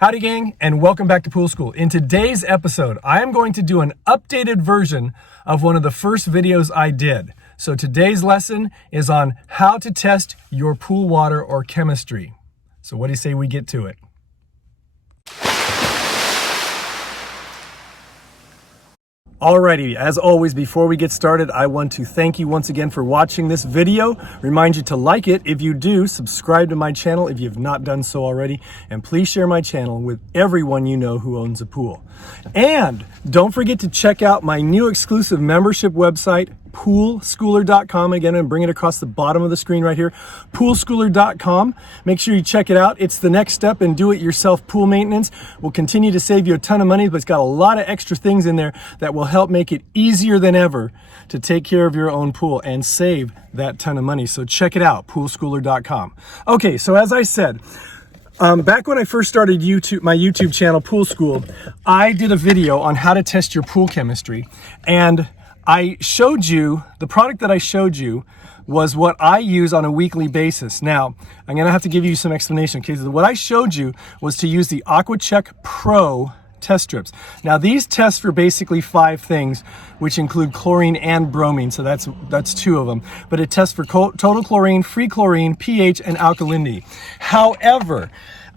Howdy gang, and welcome back to Pool School. In today's episode, I am going to do an updated version of one of the first videos I did. So today's lesson is on how to test your pool water or chemistry. So what do you say we get to it? Alrighty, as always, before we get started, I want to thank you once again for watching this video. Remind you to like it if you do, subscribe to my channel if you've not done so already, and please share my channel with everyone you know who owns a pool. And don't forget to check out my new exclusive membership website, poolschooler.com. Again, I'm bringing it across the bottom of the screen right here, poolschooler.com. Make sure you check it out. It's the next step in do-it-yourself pool maintenance. Will continue to save you a ton of money, but it's got a lot of extra things in there that will help make it easier than ever to take care of your own pool and save that ton of money. So check it out, poolschooler.com. Okay, so as I said, back when I first started my YouTube channel, Pool School, I did a video on how to test your pool chemistry, and I showed you, the product that I showed you was what I use on a weekly basis. Now, I'm gonna have to give you some explanation. Okay, so what I showed you was to use the AquaCheck Pro test strips. Now, these test for basically 5 things, which include chlorine and bromine, so that's 2 of them. But it tests for total chlorine, free chlorine, pH, and alkalinity. However,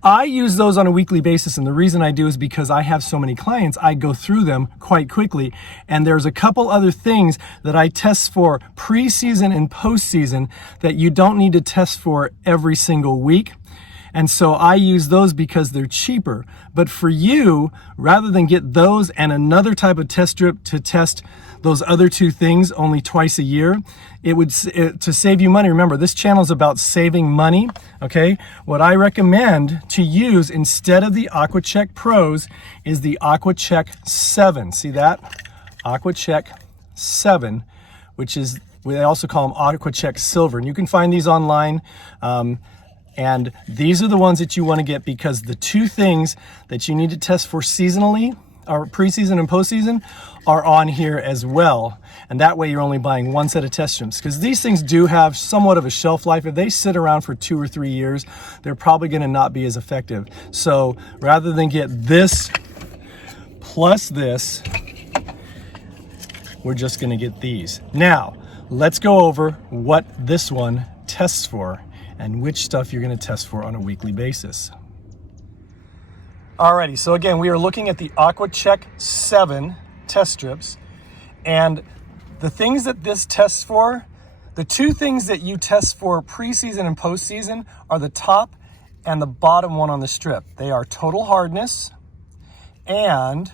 I use those on a weekly basis, and the reason I do is because I have so many clients, I go through them quite quickly, and there's a couple other things that I test for pre-season and post-season that you don't need to test for every single week. And so I use those because they're cheaper. But for you, rather than get those and another type of test strip to test those other 2 things only twice a year, to save you money. Remember, this channel is about saving money, okay? What I recommend to use instead of the AquaCheck Pros is the AquaCheck 7. See that? AquaCheck 7, which is, they also call them AquaCheck Silver. And you can find these online. And these are the ones that you want to get because the 2 things that you need to test for seasonally, or pre-season and post-season, are on here as well. And that way you're only buying 1 set of test strips, because these things do have somewhat of a shelf life. If they sit around for 2 or 3 years, they're probably going to not be as effective. So rather than get this plus this, we're just going to get these. Now, let's go over what this one tests for and which stuff you're going to test for on a weekly basis. Alrighty, so again, we are looking at the AquaCheck 7 test strips, and the things that this tests for, the 2 things that you test for pre-season and post-season are the top and the bottom one on the strip. They are total hardness and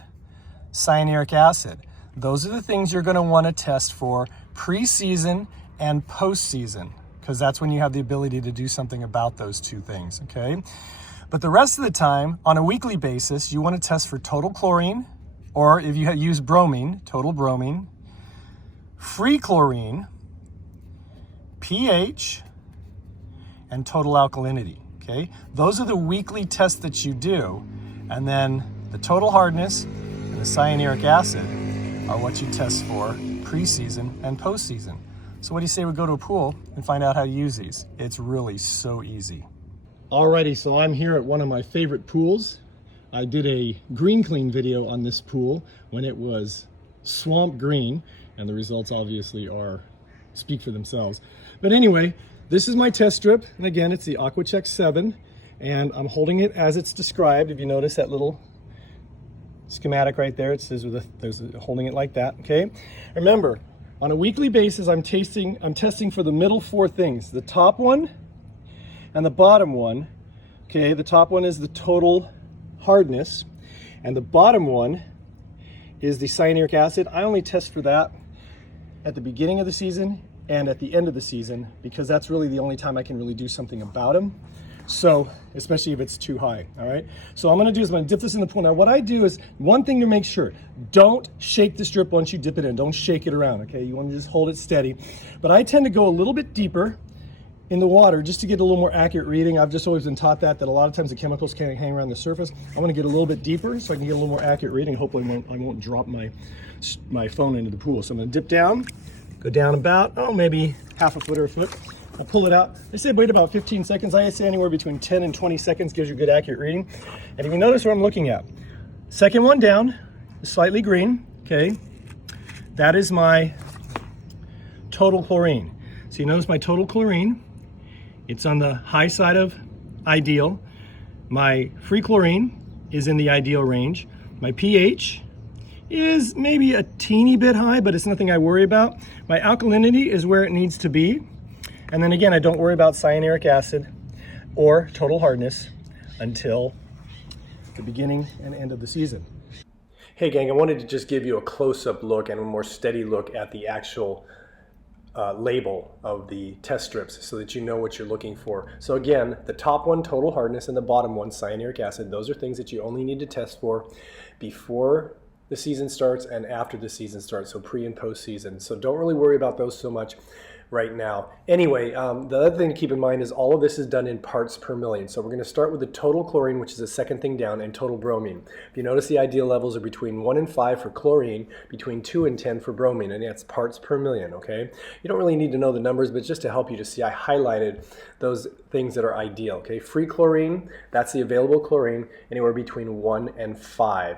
cyanuric acid. Those are the things you're going to want to test for pre-season and post-season, because that's when you have the ability to do something about those 2 things, okay? But the rest of the time, on a weekly basis, you want to test for total chlorine, or if you use bromine, total bromine, free chlorine, pH, and total alkalinity, okay? Those are the weekly tests that you do. And then the total hardness and the cyanuric acid are what you test for pre-season and post-season. So what do you say we go to a pool and find out how to use these? It's really so easy. Alrighty, so I'm here at one of my favorite pools. I did a green clean video on this pool when it was swamp green, and the results obviously speak for themselves. But anyway, this is my test strip, and again, it's the AquaCheck 7, and I'm holding it as it's described. If you notice that little schematic right there, it says there's holding it like that, okay? Remember, on a weekly basis, I'm testing for the middle 4 things. The top one and the bottom one. Okay, the top one is the total hardness, and the bottom one is the cyanuric acid. I only test for that at the beginning of the season and at the end of the season, because that's really the only time I can really do something about them. So, especially if it's too high, all right? So I'm gonna dip this in the pool. Now what I do is, one thing to make sure, don't shake the strip once you dip it in. Don't shake it around, okay? You wanna just hold it steady. But I tend to go a little bit deeper in the water just to get a little more accurate reading. I've just always been taught that a lot of times the chemicals can't hang around the surface. I wanna get a little bit deeper so I can get a little more accurate reading. Hopefully I won't drop my phone into the pool. So I'm gonna dip down, go down about, maybe half a foot or a foot. I pull it out. They say wait about 15 seconds. I say anywhere between 10 and 20 seconds gives you a good accurate reading. And if you notice what I'm looking at, second one down, slightly green, okay? That is my total chlorine. So you notice my total chlorine, it's on the high side of ideal. My free chlorine is in the ideal range. My pH is maybe a teeny bit high, but it's nothing I worry about. My alkalinity is where it needs to be. And then again, I don't worry about cyanuric acid or total hardness until the beginning and end of the season. Hey gang, I wanted to just give you a close-up look and a more steady look at the actual label of the test strips so that you know what you're looking for. So again, the top one, total hardness, and the bottom one, cyanuric acid. Those are things that you only need to test for before the season starts and after the season starts, so pre and post season. So don't really worry about those so much right now. Anyway, the other thing to keep in mind is all of this is done in parts per million. So we're going to start with the total chlorine, which is the second thing down, and total bromine. If you notice, the ideal levels are between 1 and 5 for chlorine, between 2 and 10 for bromine, and that's parts per million, okay? You don't really need to know the numbers, but just to help you to see, I highlighted those things that are ideal, okay? Free chlorine, that's the available chlorine, anywhere between 1 and 5.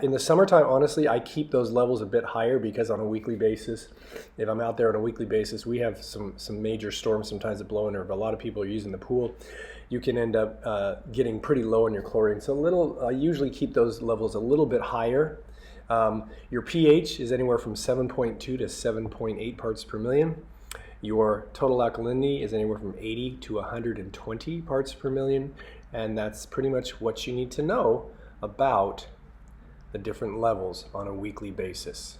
In the summertime, honestly, I keep those levels a bit higher because on a weekly basis, if I'm out there on a weekly basis, we have some major storms sometimes that blow in, or if a lot of people are using the pool, you can end up getting pretty low on your chlorine. So I usually keep those levels a little bit higher. Your pH is anywhere from 7.2 to 7.8 parts per million. Your total alkalinity is anywhere from 80 to 120 parts per million. And that's pretty much what you need to know about the different levels on a weekly basis.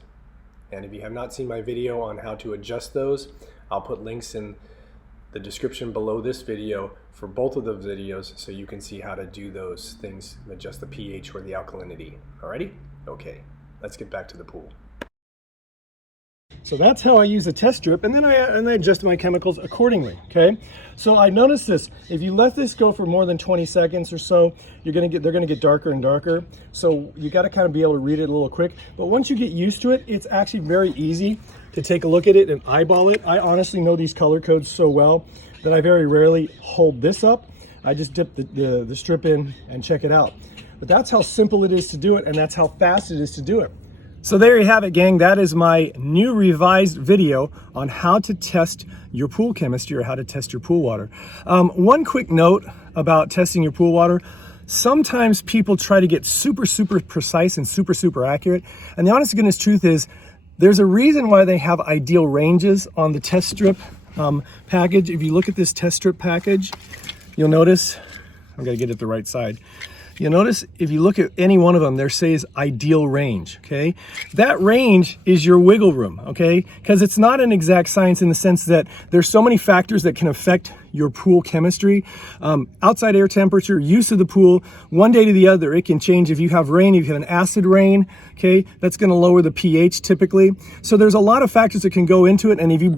And if you have not seen my video on how to adjust those, I'll put links in the description below this video for both of those videos so you can see how to do those things, adjust the pH or the alkalinity. Alrighty? Okay, let's get back to the pool. So that's how I use a test strip, and then I adjust my chemicals accordingly, okay? So I noticed this, if you let this go for more than 20 seconds or so, they're gonna get darker and darker. So you gotta kind of be able to read it a little quick. But once you get used to it, it's actually very easy to take a look at it and eyeball it. I honestly know these color codes so well that I very rarely hold this up. I just dip the strip in and check it out. But that's how simple it is to do it, and that's how fast it is to do it. So there you have it, gang. That is my new revised video on how to test your pool chemistry or how to test your pool water. One quick note about testing your pool water. Sometimes people try to get super precise and super accurate. And the honest to goodness truth is there's a reason why they have ideal ranges on the test strip package. If you look at this test strip package, you'll notice, I'm gonna get it the right side. You'll notice if you look at any one of them, there says ideal range, okay? That range is your wiggle room, okay? Because it's not an exact science in the sense that there's so many factors that can affect your pool chemistry. Outside air temperature, use of the pool, one day to the other, it can change. If you have rain, if you have an acid rain, okay, that's gonna lower the pH typically. So there's a lot of factors that can go into it, and if you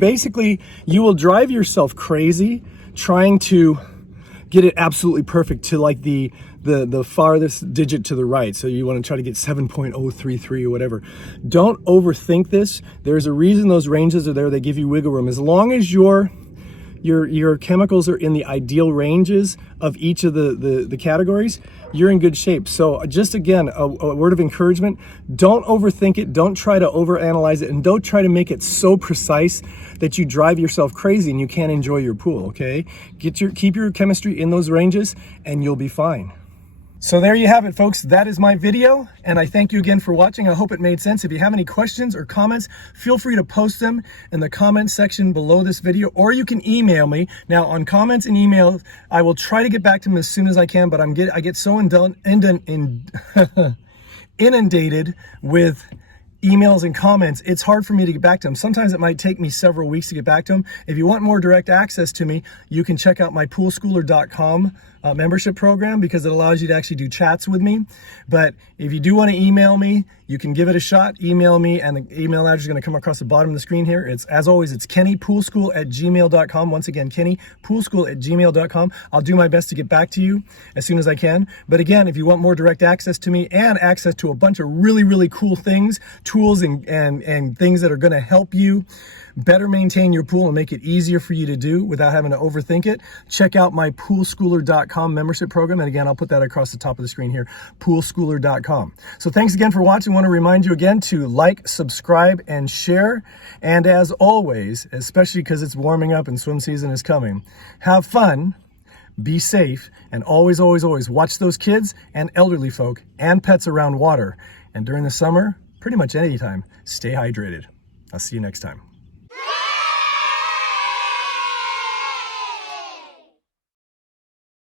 will drive yourself crazy trying to get it absolutely perfect to like the farthest digit to the right. So you want to try to get 7.033 or whatever. Don't overthink this. There's a reason those ranges are there. They give you wiggle room. As long as your chemicals are in the ideal ranges of each of the categories, you're in good shape. So just again, a word of encouragement, don't overthink it, don't try to overanalyze it, and don't try to make it so precise that you drive yourself crazy and you can't enjoy your pool, okay? Keep your chemistry in those ranges and you'll be fine. So there you have it, folks. That is my video, and I thank you again for watching. I hope it made sense. If you have any questions or comments, feel free to post them in the comment section below this video, or you can email me. Now, on comments and emails, I will try to get back to them as soon as I can, but I get so inundated with emails and comments, it's hard for me to get back to them. Sometimes it might take me several weeks to get back to them. If you want more direct access to me, you can check out my poolschooler.com membership program, because it allows you to actually do chats with me. But if you do want to email me, you can give it a shot. Email me, and the email address is going to come across the bottom of the screen here. It's, as always, it's kennypoolschool@gmail.com. Once again, kennypoolschool@gmail.com. I'll do my best to get back to you as soon as I can. But again, if you want more direct access to me and access to a bunch of really cool things, tools and things that are going to help you better maintain your pool and make it easier for you to do without having to overthink it, check out my poolschooler.com membership program. And again, I'll put that across the top of the screen here, poolschooler.com. So thanks again for watching. I want to remind you again to like, subscribe, and share. And as always, especially because it's warming up and swim season is coming, have fun, be safe, and always, always, always watch those kids and elderly folk and pets around water. And during the summer, pretty much any time, stay hydrated. I'll see you next time.